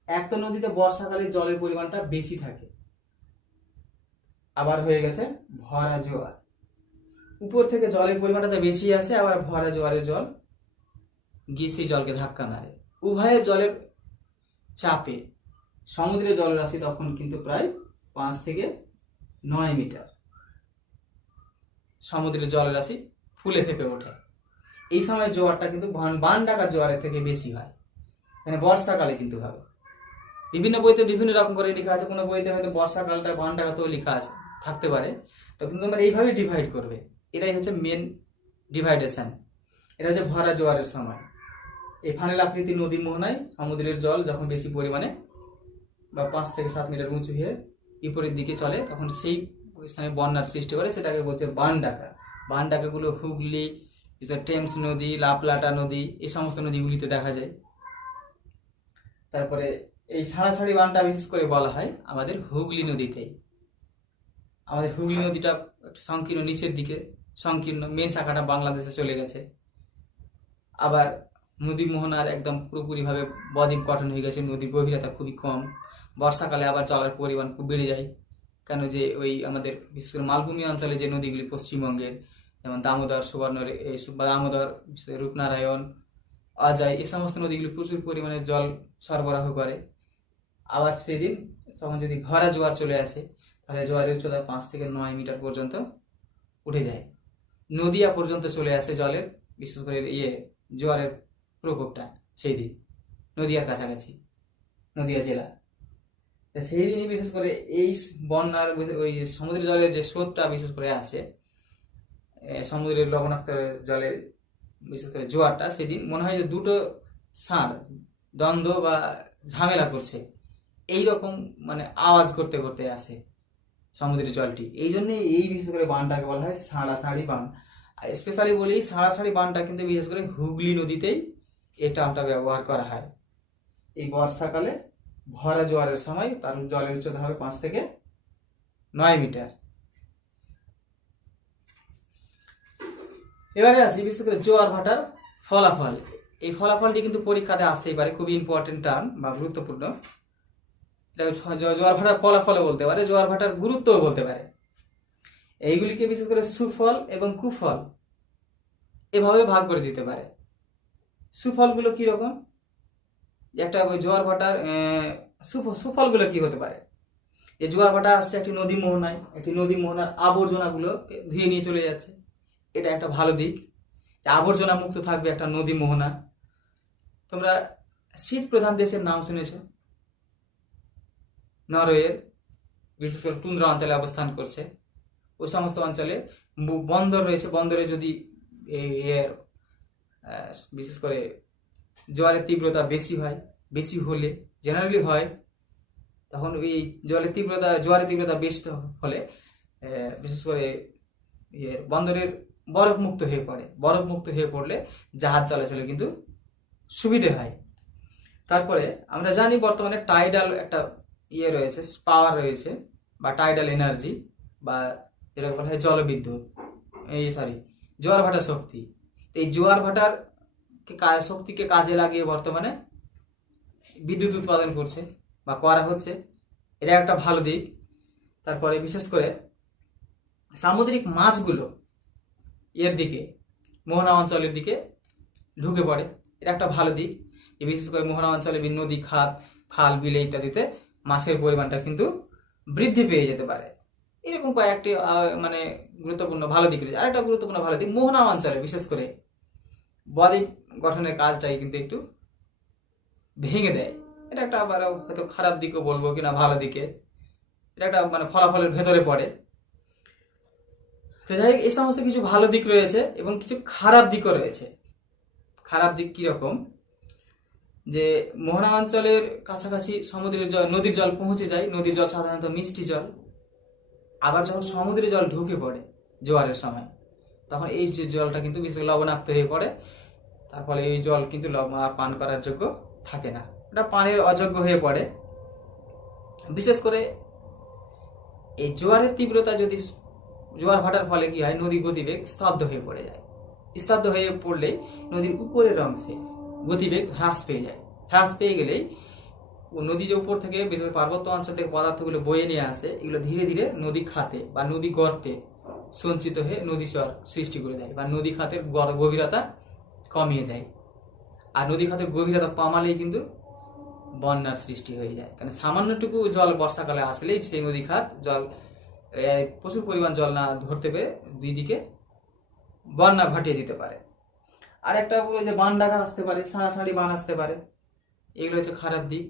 এক তো নদীতে বর্ষাকালে জলের পরিমাণটা বেশি থাকে, আবার হয়ে গেছে ভরা জোয়ার। উপর থেকে জলের পরিমাণটা বেশি আসে, আবার ভরা জোয়ারের জল গিয়ে সেই জলকে ধাক্কা মারে। উভয়ের জলের চাপে সমুদ্রের জলরাশি তখন কিন্তু প্রায় 5 থেকে 9 মিটার সমুদ্রের জলরাশি ফুলে ফেপে ওঠে। এই সময় জোয়ারটা কিন্তু বান ডাকার জোয়ারের থেকে বেশি হয়, মানে বর্ষাকালে কিন্তু হবে। বিভিন্ন বইতে বিভিন্ন রকম করে লেখা আছে, কোনো বইতে হয়তো বর্ষাকালটা বান ডাকাতেও লেখা আছে, থাকতে পারে। তো কিন্তু তোমরা এইভাবে ডিভাইড করবে, এটাই হচ্ছে মেন ডিভাইডেশন। এটা হচ্ছে ভরা জোয়ারের সময়। এই ফানেল আকৃতির নদী মোহনায় সমুদ্রের জল যখন বেশি পরিমাণে বা 5 থেকে 7 মিটার উঁচু হয়ে বিপরীত দিকে চলে, তখন সেই স্থানে বন্যার সৃষ্টি করে, সেটাকে বলছে বান ডাকা। বান ডাকাগুলো হুগলি, টেমস নদী, লাপলাটা নদী, এই সমস্ত নদীগুলিতে দেখা যায়। তারপরে এই সাড়াসাড়ি বানটা বিশেষ করে বলা হয় আমাদের হুগলি নদীতে। আমাদের হুগলি নদীটা সংকীর্ণ, নিচের দিকে সংকীর্ণ, মেন শাখাটা বাংলাদেশে চলে গেছে। আবার নদী মোহনার একদম পুরোপুরিভাবে বদ্বীপ গঠন হয়ে গেছে, নদীর গভীরতা খুবই কম। বর্ষাকালে আবার জলের পরিমাণ খুব বেড়ে যায়, কেন যে ওই আমাদের বিশেষ করে মালভূমি অঞ্চলে যে নদীগুলি পশ্চিমবঙ্গের, যেমন দামোদর, দামোদর, রূপনারায়ণ, অজয়, এই সমস্ত নদীগুলি প্রচুর পরিমাণে জল সরবরাহ করে। আবার সেদিন তখন যদি ভরা জোয়ার চলে আসে তাহলে জোয়ারের উচ্চতা 5 থেকে 9 মিটার পর্যন্ত উঠে যায়, নদিয়া পর্যন্ত চলে আসে জলের বিশেষ করে জোয়ারের প্রকোপটা সেই দিন নদিয়ার কাছাকাছি, নদিয়া জেলা। সেই দিনই বিশেষ করে এই বন্যার ওই সমুদ্রের জলের যে স্রোতটা বিশেষ করে আসে, সমুদ্রের লবণাক্ত জলের বিশেষ করে জোয়ারটা, সেদিন মনে হয় যে দুটো ষাঁড় দ্বন্দ্ব বা ঝামেলা করছে, এইরকম মানে আওয়াজ করতে করতে আসে সমুদ্রের জলটি। এই জন্যে এই বিশেষ করে বানটাকে বলা হয় সাড়াসাড়ি বান। স্পেশালি বলি সাড়াসাড়ি বানটা কিন্তু বিশেষ করে হুগলি নদীতেই এই টার্মটা ব্যবহার করা হয়। এই বর্ষাকালে ভরা জোয়ারের সময় তার জলের উচ্চতা হবে 5 থেকে 9 মিটার। এবারে আসি বিশেষ করে জোয়ার ভাটার ফলাফল। এই ফলাফলটি কিন্তু পরীক্ষাতে আসতেই পারে, খুবই ইম্পর্টেন্ট টার্ম বা গুরুত্বপূর্ণ। জোয়ার ভাটার ফলাফলও বলতে পারে, জোয়ার ভাটার গুরুত্বও বলতে পারে। এইগুলিকে বিশেষ করে সুফল এবং কুফল এভাবে ভাগ করে দিতে পারে। সুফলগুলো কি রকম, একটা জোয়ার ভাটার সুফলগুলো কি হতে পারে, যে জোয়ার ভাটা আসছে একটি নদী মোহনায়, একটি নদী মোহনার আবর্জনাগুলো ধুয়ে নিয়ে চলে যাচ্ছে, এটা একটা ভালো দিক, যে আবর্জনা মুক্ত থাকবে একটা নদী মোহনা। তোমরা শীত প্রধান দেশের নাম শুনেছ, নরওয়ের বিশেষ করে টুন্দ্রা অঞ্চলে অবস্থান করছে। ওই সমস্ত অঞ্চলে বন্দর রয়েছে, বন্দরে যদি এর বিশেষ করে জোয়ারের তীব্রতা বেশি হলে জেনারেলি হয়, তখন ওই জোয়ারের তীব্রতা বেশি হলে বিশেষ করে বন্দরের বরফ মুক্ত হয়ে পড়লে জাহাজ চলাচলে কিন্তু সুবিধে হয়। তারপরে আমরা জানি বর্তমানে টাইডাল একটা রয়েছে, পাওয়ার রয়েছে, বা টাইডাল এনার্জি, বা যেটাকে বলা হয় জলবিদ্যুৎ, জোয়ার ভাটার শক্তি। এই জোয়ার ভাটার শক্তিকে কাজে লাগিয়ে বর্তমানে বিদ্যুৎ উৎপাদন করছে বা করা হচ্ছে, এটা একটা ভালো দিক। তারপরে বিশেষ করে সামুদ্রিক মাছগুলো এর দিকে, মোহনা অঞ্চলের দিকে ঢুকে পড়ে, এটা একটা ভালো দিক। বিশেষ করে মোহনা অঞ্চলে নদী, খাল, বিলে ইত্যাদিতে মাছের পরিমাণটা কিন্তু বৃদ্ধি পেয়ে যেতে পারে। এরকম কয়েকটি মানে গুরুত্বপূর্ণ ভালো দিক রয়েছে। আরেকটা গুরুত্বপূর্ণ ভালো দিক, মোহনা অঞ্চলে বিশেষ করে বদ্বীপ গঠনের কাজটাই কিন্তু একটু ভেঙে দেয়। এটা একটা আবার হয়তো খারাপ দিকও বলবো কিনা ভালো দিকে, এটা একটা মানে ফলাফলের ভেতরে পড়ে। তো যাই হোক, এই সমস্ত কিছু ভালো দিক রয়েছে এবং কিছু খারাপ দিকও রয়েছে। খারাপ দিক কিরকম, যে মোহনা অঞ্চলের কাছাকাছি সমুদ্রের জল, নদীর জল পৌঁছে যায়। নদীর জল সাধারণত মিষ্টি জল, আবার যখন সমুদ্রের জল ঢুকে পড়ে জোয়ারের সময়, তখন এই যে জলটা কিন্তু বিশেষ লবণাক্ত হয়ে পড়ে। তার ফলে এই জল কিন্তু আর পান করার যোগ্য থাকে না, এটা পানের অযোগ্য হয়ে পড়ে। বিশেষ করে এই জোয়ারের তীব্রতা যদি, জোয়ার ভাটার ফলে কি হয়, নদী গতিবেগ স্তব্ধ হয়ে পড়ে যায়। স্তব্ধ হয়ে পড়লে নদীর উপরের অংশে গতিবেগ হ্রাস পেয়ে গেলেই নদী যে উপর থেকে বিশেষ পার্বত্য অঞ্চল থেকে পদার্থগুলো বয়ে নিয়ে আসে, এগুলো ধীরে ধীরে নদী খাতে বা নদী গর্তে সঞ্চিত হয়ে নদী চর সৃষ্টি করে দেয়, বা নদী খাতের গভীরতা কমিয়ে দেয়। আর নদী খাতের গভীরতা কমালেই কিন্তু বন্যার সৃষ্টি হয়ে যায়, কারণ সামান্যটুকু জল বর্ষাকালে আসলেই সেই নদী খাত জল প্রচুর পরিমাণ জল না ধরতে পেরে দুই দিকে বন্যা ঘটিয়ে দিতে পারে। আর একটা যে বান ডাকা আসতে পারে, সাঁড়াসাঁড়ি বান আসতে পারে, এগুলো হচ্ছে খারাপ দিক।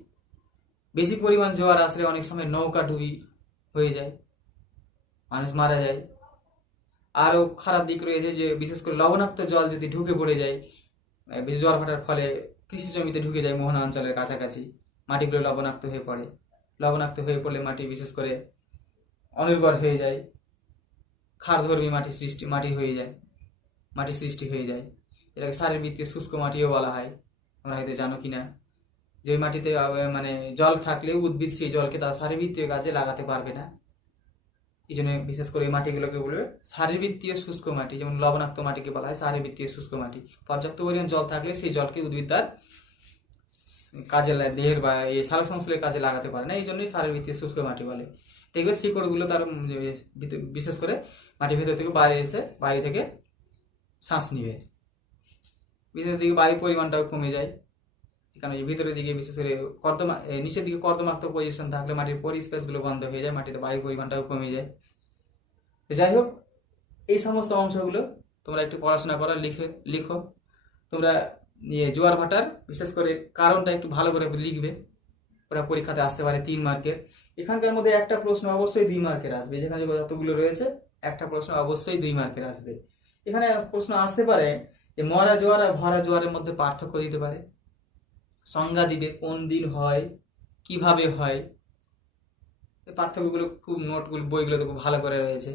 বেশি পরিমাণ জোয়ার আসলে অনেক সময় নৌকা ডুবি হয়ে যায়, মানুষ মারা যায়। আরও খারাপ দিক রয়েছে, যে বিশেষ করে লবণাক্ত জল যদি ঢুকে পড়ে যায়, জোয়ার ভাটার ফলে কৃষি জমিতে ঢুকে যায় মোহনা অঞ্চলের কাছাকাছি, মাটিগুলো লবণাক্ত হয়ে পড়ে। লবণাক্ত হয়ে পড়লে মাটি বিশেষ করে অনুর্বর হয়ে যায়, ক্ষারধর্মী মাটি সৃষ্টি হয়ে যায়। এটাকে শারীরবৃত্তীয় শুষ্ক মাটিও বলা হয়, তোমরা হয়তো জানো কিনা। যে মাটিতে মানে জল থাকলেও উদ্ভিদ সেই জলকে তার শারীরবৃত্তীয় কাজে লাগাতে পারবে না। এই জন্য বিশেষ করে এই মাটিগুলোকে বলবে শারীরবৃত্তীয় শুষ্ক মাটি। যেমন লবণাক্ত মাটিকে বলা হয় শারীরবৃত্তীয় শুষ্ক মাটি। পর্যাপ্ত পরিমাণ জল থাকলে সেই জলকে উদ্ভিদ তার কাজে, দেহের বা এই সালোক সংশ্লেষের কাজে লাগাতে পারে না, এই জন্যই শারীরবৃত্তীয় শুষ্ক মাটি বলে। দেখবে শিকড়গুলো তার বিশেষ করে মাটির ভেতর থেকে বাইরে এসে বায়ু থেকে শ্বাস নিবে, ভিতরের দিকে বায়ুর পরিমাণটাও কমে যায়। কারণ এই ভিতরের দিকে বিশেষ করে নিচের দিকে কর্দমাক্ত পজিশন থাকলে মাটির পরিস্পেসগুলো বন্ধ হয়ে যায়, মাটিতে বায়ুর পরিমাণটাও কমে যায়। যাই হোক, এই সমস্ত অংশগুলো তোমরা একটু পড়াশোনা করার লিখো। তোমরা জোয়ার ভাটার বিশেষ করে কারণটা একটু ভালো করে লিখবে, ওরা পরীক্ষাতে আসতে পারে 3 মার্কের। এখানকার মধ্যে একটা প্রশ্ন অবশ্যই 2 মার্কের আসবে, যেখানে যতগুলো রয়েছে একটা প্রশ্ন অবশ্যই 2 মার্কের আসবে। এখানে প্রশ্ন আসতে পারে যে মরা জোয়ার আর ভরা জোয়ারের মধ্যে পার্থক্য দিতে পারে, সংজ্ঞা দিবে, কোন দিন হয়, কিভাবে হয়। পার্থক্যগুলো খুব নোটগুলো বইগুলোতে খুব ভালো করে রয়েছে।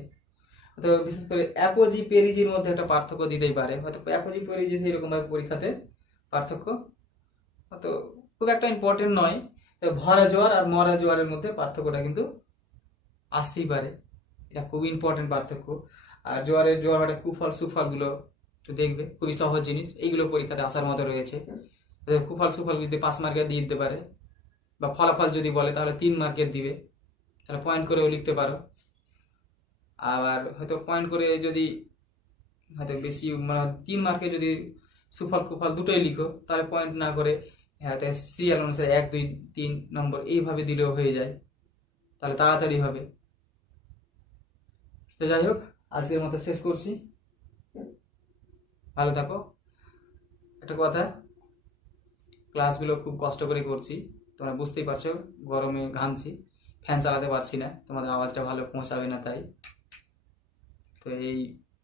তো বিশেষ করে অ্যাপোজি পেরিজির মধ্যে একটা পার্থক্য দিতেই পারে, হয়তো অ্যাপোজি পেরিজি সেইরকম ভাবে পরীক্ষাতে পার্থক্য হয়তো খুব একটা ইম্পর্টেন্ট নয়। ভরা জোয়ার আর মরা জোয়ারের মধ্যে পার্থক্যটা কিন্তু আসতেই পারে, এটা খুব ইম্পর্টেন্ট পার্থক্য। আর জোয়ার ভাটার কুফল সুফলগুলো তো দেখবে খুবই সহজ জিনিস, এইগুলো পরীক্ষাতে আসার মতো রয়েছে। কুফল সুফল যদি 5 মার্কের দিয়ে দিতে পারে, বা ফলাফল যদি বলে তাহলে 3 মার্কের দিবে, তাহলে পয়েন্ট করেও লিখতে পারো। আবার হয়তো পয়েন্ট করে যদি হয়তো বেশি মানে 3 মার্কে যদি সুফল কুফল দুটোই লিখো, তাহলে পয়েন্ট না করে হয়তো সিরিয়াল অনুসারে 1 2 3 নম্বর এইভাবে দিলেও হয়ে যায়, তাহলে তাড়াতাড়ি হবে। তো যাই হোক, আজকের মতো শেষ করছি। ভালো থাকো। একটা কথা, ক্লাসগুলো খুব কষ্ট করে করছি, তোমরা বুঝতেই পারছো, গরমে ঘামছি, ফ্যান চালাতে পারছি না, তোমাদের আওয়াজটা ভালো পৌঁছাবে না, তাই তো এই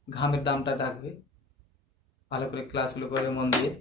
ঘামের দামটা রাখবে, ভালো করে ক্লাসগুলো করে মন দিয়ে।